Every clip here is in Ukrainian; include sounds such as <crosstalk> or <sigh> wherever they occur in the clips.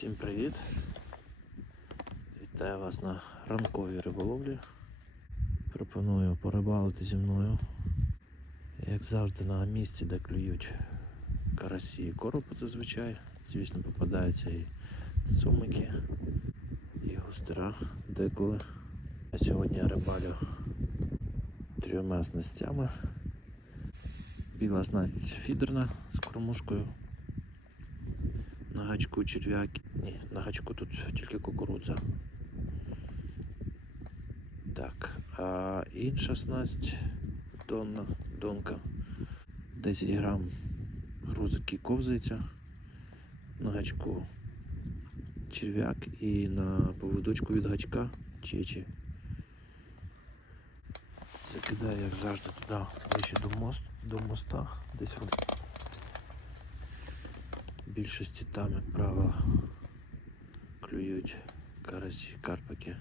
Всім привіт! Вітаю вас на ранковій риболовлі. Пропоную порибалити зі мною. Як завжди на місці, де клюють карасі і коропи зазвичай. Звісно, попадаються і сумики, і густера деколи. А сьогодні рибалю трьома снастями. Біла снасть фідерна з кормушкою. На гачку черв'як. Ні, на гачку тут тільки кукурудза. Так, а інша снасть донна, донка. 10 грам грузики ковзається. На гачку черв'як і на поводочку від гачка чечі. Закидаю, як завжди, туди ближче до мост, до моста. Десь в більшості там, як правило, клюють карасі, карпики.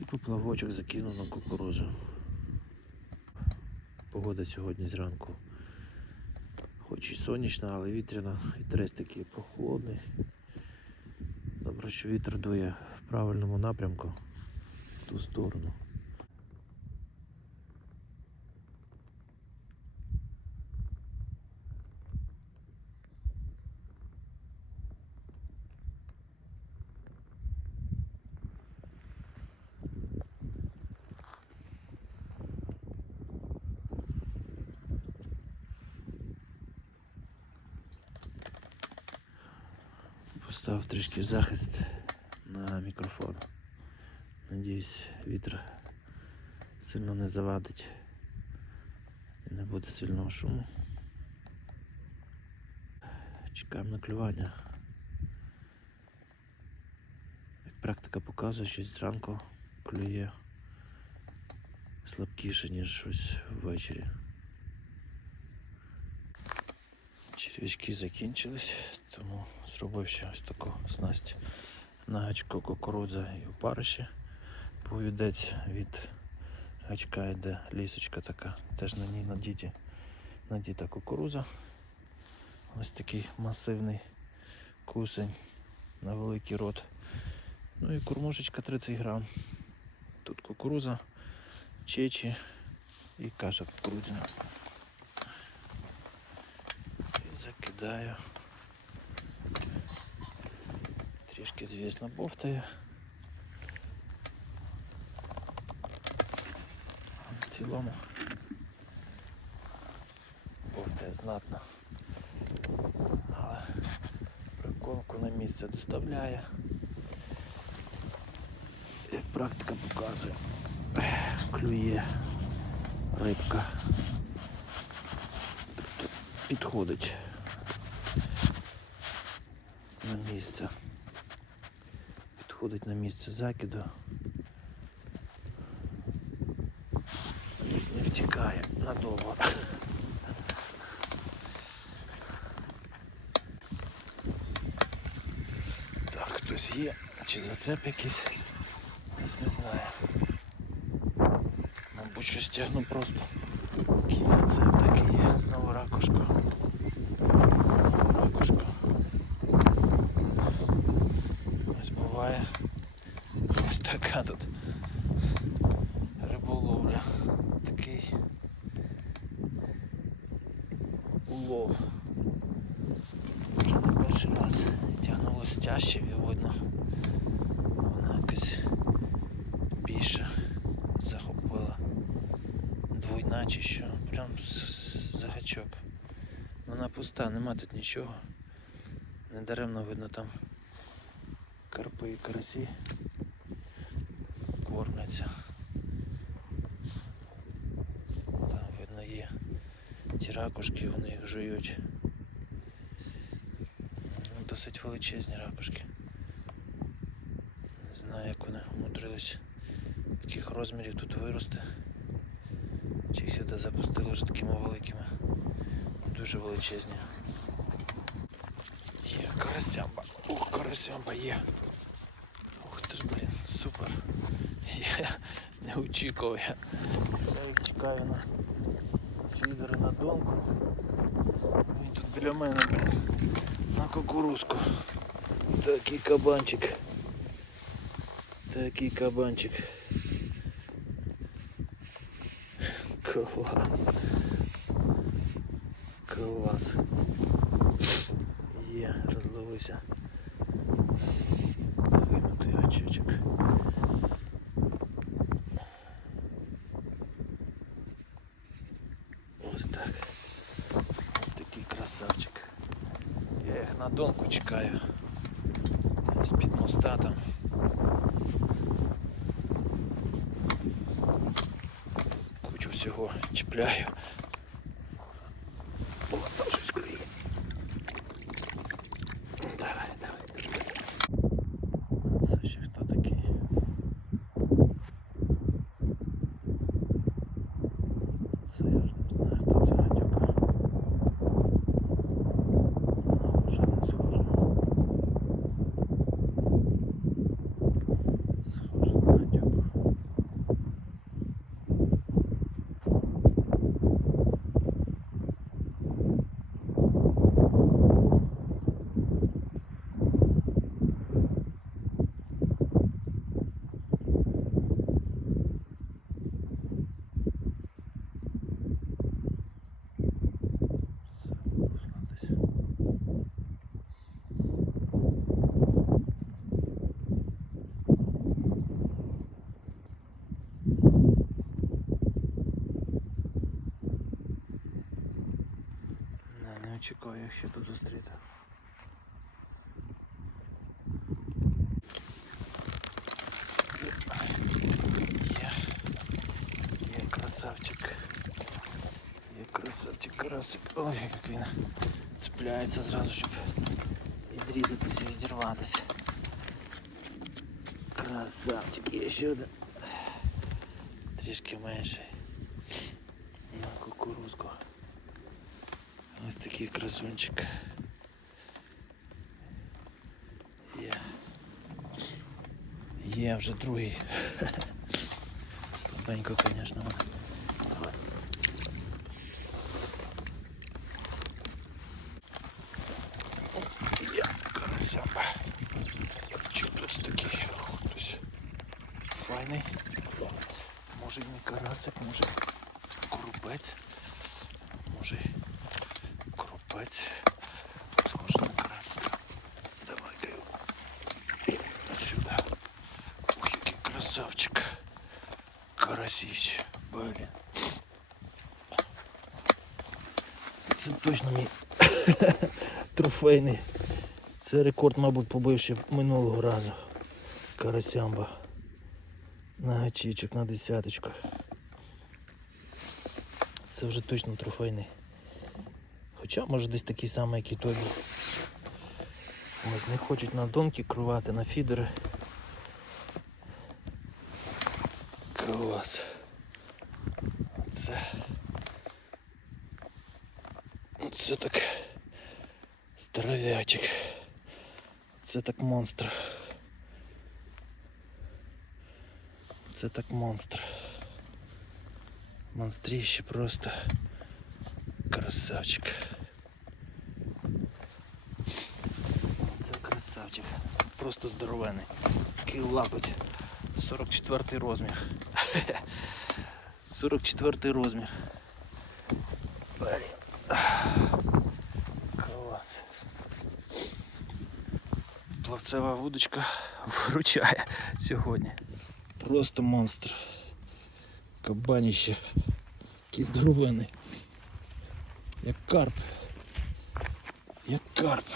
І поплавочок закинув на кукурузу. Погода сьогодні зранку хоч і сонячна, але вітряна, вітрець такий прохолодний. Добре, що вітер дує в правильному напрямку в ту сторону. Поставив трішки захист на мікрофон. Надіюсь, вітер сильно не завадить і не буде сильного шуму. Чекаємо на клювання. Як практика показує, що зранку клює слабкіше, ніж щось ввечері. Червячки закінчились, тому зробив ще ось таку снасть на гачку кукурудза і опариші. Повідець від гачка йде лісочка така, теж на ній надіті, надіта кукуруза. Ось такий масивний кусень на великий рот. Ну і кормушечка 30 грам. Тут кукуруза, чечі і каша кукурудзяна. І закидаю. Трішки, звісно, бовтає. В цілому бовтає знатно. Але приколку на місце доставляє. Як практика показує, клює рибка. Тобто підходить на місце. Підходить на місце закиду. Не втікає надовго. Так, хтось є, чи зацеп якийсь, Ось не знаю. Мабуть, щось тягну просто. Якийсь зацеп такий є, знову ракушка. Знову. Ось буває. Ось така тут риболовля. Такий улов. Вже не перший раз тягнулося тяжче і видно. Вона якась більше захопила. Двойна чи що. Прям за гачок. Вона пуста, нема тут нічого. Недаремно видно там карпи і карасі кормляться. Там видно є ті ракушки, вони їх жують. Ну, Досить величезні ракушки. Не знаю, як вони умудрились таких розмірів тут вирости. Чи їх сюди запустили вже такими великими. Дуже величезні. Карасямба. Ух, карасямба є. Ух ти ж, блін, супер. Я не очікував. Я навіть чекаю на фідери на донку. Він тут біля мене, блін. на кукурузку. Такий кабанчик. Такий кабанчик. Клас. Клас. Є, розловився. Вимитий очечок. Ось так. Ось такий красавчик. Я їх на донку чекаю. З-під моста там. Кучу всього чіпляю. Не, не очікую, якщо тут зустріти. Є. Є красавчик. Є красавчик, карасик. Ой, як він цепляється зразу, щоб відрізатися, відірватися. Красавчик, є ще один. Трішки менший. На кукурузку. Ось такий красунчик. Є. Є вже другий. <laughs> Слабенько, звісно. Давай. Я карася. Чи хтось такий? Хтось файний. Може і не карасик, може крупець. Може І крупець. Схоже на карасика. Давай-ка сюди. Ух, який красавчик. Карасіч. Блін. Це точно мій <coughs> трофейний. Це рекорд, мабуть, побив ще минулого разу. Карасямба. На гачічок, на десяточку. Це вже точно трофейний. Хоча може десь такий самий, як і той. Ось не хочуть на донки крувати, на фідери. Клас. Це. Це так здоровячик. Це так монстр. Це так монстр. Монстріще просто красавчик. Це красавчик. Просто здоровений. Такий лапить. 44 розмір. <laughs> 44 розмір. Блін. Клас. Плавцева вудочка <laughs> виручає сьогодні. Просто монстр. Кабаніще. Який здоровений. Як карп. Як карп.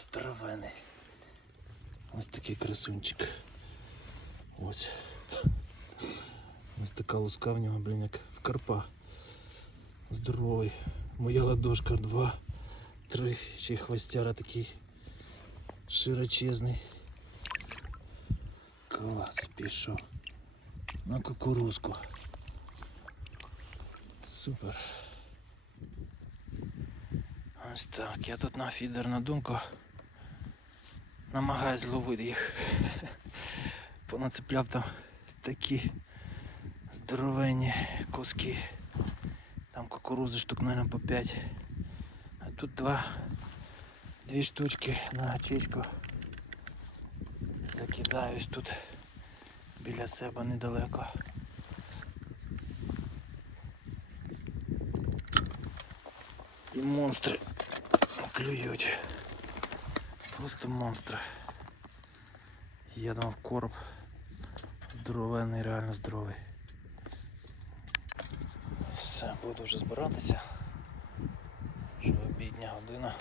Здоровений. Ось такий красунчик. Ось. Ось така луска в нього, блін, як в карпа. Здоровий. Моя ладошка два, три, ще хвостяра такий широчезний. Клас, пішов. На кукурузку. Супер. Ось так, я тут на фідер на думку намагаюсь зловити їх. Понацепляв там такі здоровенні куски. Там кукурузи штук, наверное, по 5. А тут два Дві штучки на гачечку. Закидаюсь тут біля себе недалеко. І монстри клюють. Просто монстри. Я в короб. Здоровенний, реально здоровий. Все, буду вже збиратися. Вже обідня година.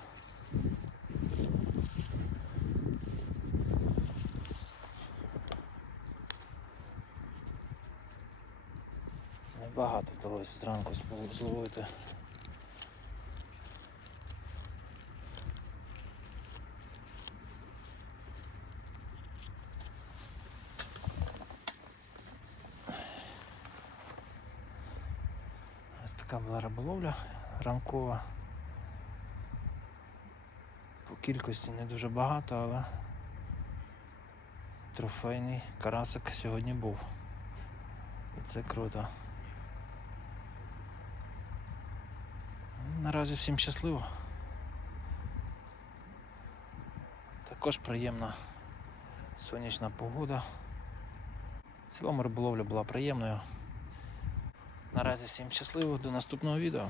Небагато вдалося зранку злов- зловити. Ось така була риболовля ранкова. По кількості не дуже багато, але трофейний карасик сьогодні був. І це круто. Наразі всім щасливо. Також приємна сонячна погода. В цілому риболовля була приємною. Наразі всім щасливо, до наступного відео.